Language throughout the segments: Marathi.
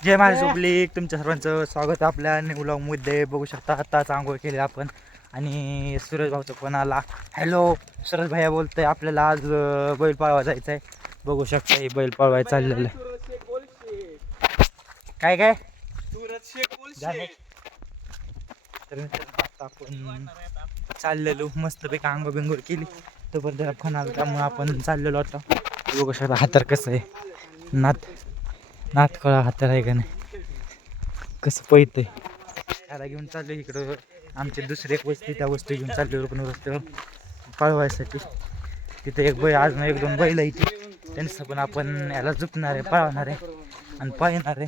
जय महाराज पब्लिक. तुमच्या सर्वांचं स्वागत आहे आपल्या न्यू मध्ये. बघू शकता आत्ताच आंघोळ केली आपण. आणि सुरज भाऊचा फोन आला. हॅलो सुरज भैया बोलतोय आपल्याला आज बैल पाळवा जायचं आहे बघू शकता हे बैल पाळवायला चाललेलं. काय काय? झाले. तर मित्रांनो, आता आपण चाललेलो. मस्तपैकी आंघोळ बिंगोळ केली. तोपर्यंत फोन आला त्यामुळे आपण चाललेलो आता. बघू शकता हातर कसं आहे. नात. नात कळा हाताला आहे का नाही? कसं पळतंय? त्याला घेऊन चाललो इकडं. आमचे दुसरे एक वस्ती त्या वस्तू घेऊन चाललो पण रस्त्यावर. पळवायसाठी. तिथे एक बैल अजून एक दोन बैल आहे त्यांचं पण आपण याला झुकणार आहे पळवणार आहे आणि पाळणार आहे.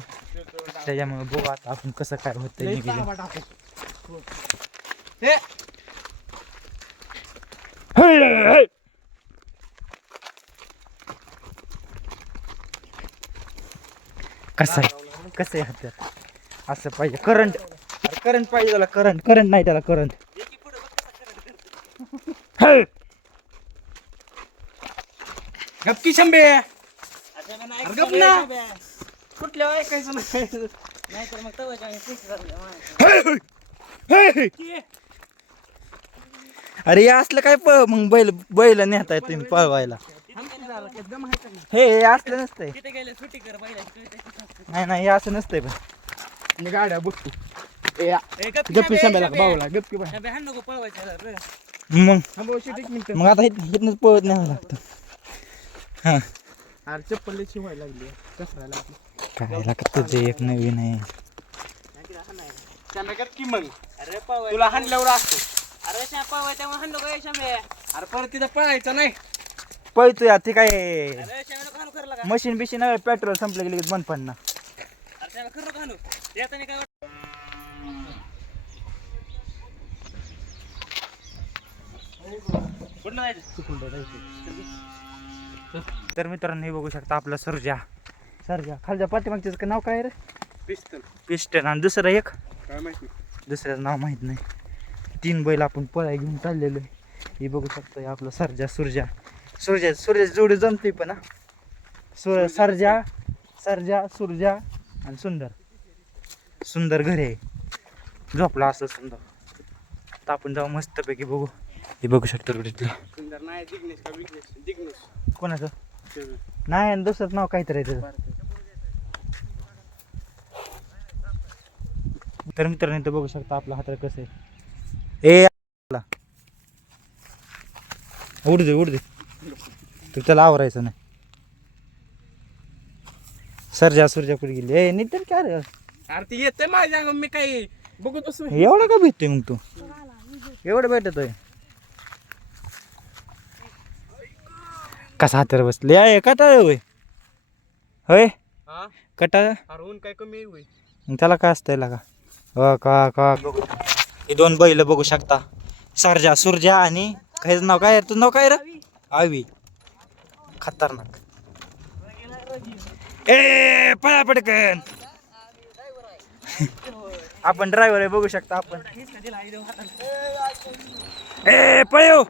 त्याच्यामुळे बघू आता आपण कसं काय होतं कसं आहे? कसं आहे हत्यार असं पाहिजे. करंट. करंट पाहिजे त्याला. करंट. करंट नाही त्याला करंट. गपकी शंभे! गप ना! कुठल्या ऐकायचं नाही. अरे असलं काय प मग बैल बैल नेताय तुम्ही पळवायला. हे हे असलं नसतंय. नाही नाही हे असं नसतंय पण. आणि गाड्या बघतो. गप्पी शंभेला बावला गप्पी बाय हाण नको पळवायचं रे. मग मग आता इथनंच पळत लागतं. हां. अरे चप्पल शिवायला लागली कसरायला आपली काय लागत तुझे एक नवीन आहे. गपकी मग? अरे पळवाय तुला हाणल्यावर असतो. अरे शा पळवाय त्यामुळे हाण नको शंभे अरे परत तिथं पळायचं नाही. पळतोय आता ते काय अरे करला का? मशीन बिशीन पेट्रोल संपलं की लगेच बंद पडणार अरे शंभे खरं नको हाणू येताना काय कुठं जायचं? तर मित्रांनो हे बघू शकता आपला सर्जा. सर्जा. खालच्या पाठीमागच्याच नाव काय रे? पिस्तल पिस्टन. आणि दुसरं एक? काय माहिती दुसऱ्याचं नाव माहीत नाही. तीन बैल आपण पळाय घेऊन चाललेलो आहे. हे बघू शकतो हे आपलं सर्जा सुरजा. सुरजा सूर्या जोडी जमते पण सुर सर्जा सर्जा सुरजा आणि सुंदर. सुंदर घरी आहे. झोपला असं सुंदर. आता आपण जाऊ मस्तपैकी बघू. हे बघू शकतो तिथलं. कोणाचं? नाही आणि दुसरं नाव काहीतरी आहे त्याचं. तर मित्रांनो इथं बघू शकता आपला हात कसं आहे. ए. उड दे उड दे. तू त्याला आवरायचं नाही. सरजा सुरजा कुठे गेली? ए नितीन काय रे? अरे ती येते माझ्या अंगावर, मी काही बघत बसू? एवढा का भेटतोय मग तू? एवढं भेटतोय? कसा हातावर बसले? आहे कटाळ होय. होय? हा? कटाळ? अरे ऊन काय कमी होईल मग त्याला काय असतंय लागा? हो का का हे दोन बैल बघू शकता. सरजा सुरजा आणि काहीच नाव काय तुझं नाव काय रे? आवी. खतरनाक. ए पळा पटकन. आपण ड्रायव्हर आहे बघू शकता आपण. ए पळयो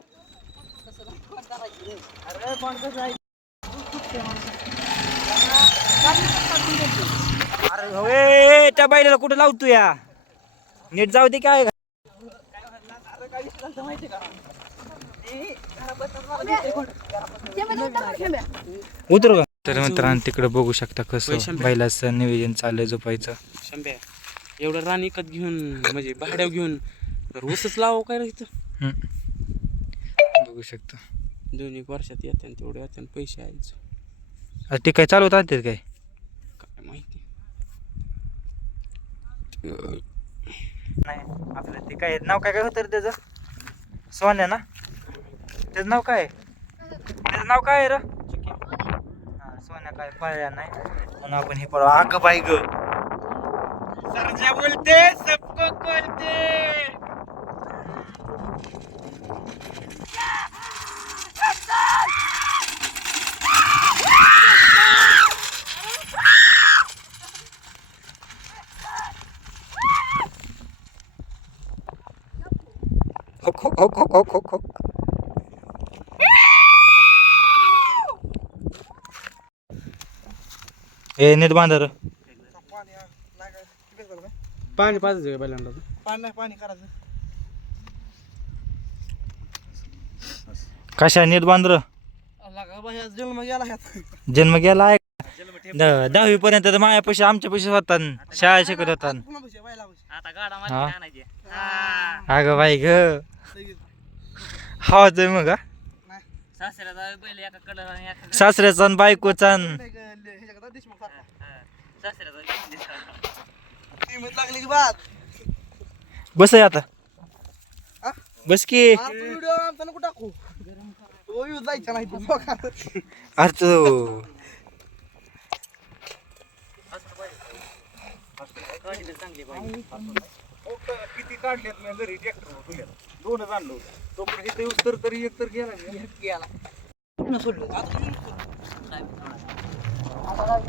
अरे हो, त्या बैलाला कुठं लावतो या? नीट जाऊ दे काय उतर का? तर मित्रांनो तिकडे बघू शकता कसं बैलाचं नियोजन चाललंय झोपायचं. शंभ्या एवढं रान विकत घेऊन म्हणजे भाड्यावर घेऊन तर ऊसच लावा काय हम्म. बघू शकता. दोन एक वर्षात येते तेवढे येते पैसे यायचं ते काय चालवत राहते काय? काय माहिती. नाही आपलं ते काय नाव काय काय होतं रे त्याचं? सोन्या ना? त्याचं नाव काय? त्याचं नाव काय आहे सोन्या काय पाळल्या नाही. म्हणून आपण हे पळवा अगं बाई ग. सरजा बोलते सबको बोलते हो hook, hook, hook, hook. हो ए नीट बांधा रे. पाणी बैलांना पाणी नाही पाणी करायचं. कशा नीट लागा बाया जन्म गेला ह्यात. जन्म गेला आहे दहावी पर्यंत तर माझ्या पैसे आमच्या पैसे होता शाळा शिकत होता पुन्हा आता गाडा हा. माझी आणायची अगं बाई ग. हवाच आहे मग हा? सासऱ्याचा बैल एका आणि एका सासऱ्याचा आणि बायकोचा आणि ह्याच्याकडे देशमुख सारखा सासऱ्याचा किंमत लागली की बाद बस आहे आता? बस की आता व्हिडिओ आमचा नको टाकू तो येऊ जायचा नाही तो बघा. अरे तू चांगली पाहिजे किती काढलेत मी घरी ट्रॅक्टर तुल्या दोनच आणलो तोपर्यंत इथे उत्तर तरी एक तर गेला की. गेला. सोडलं. आता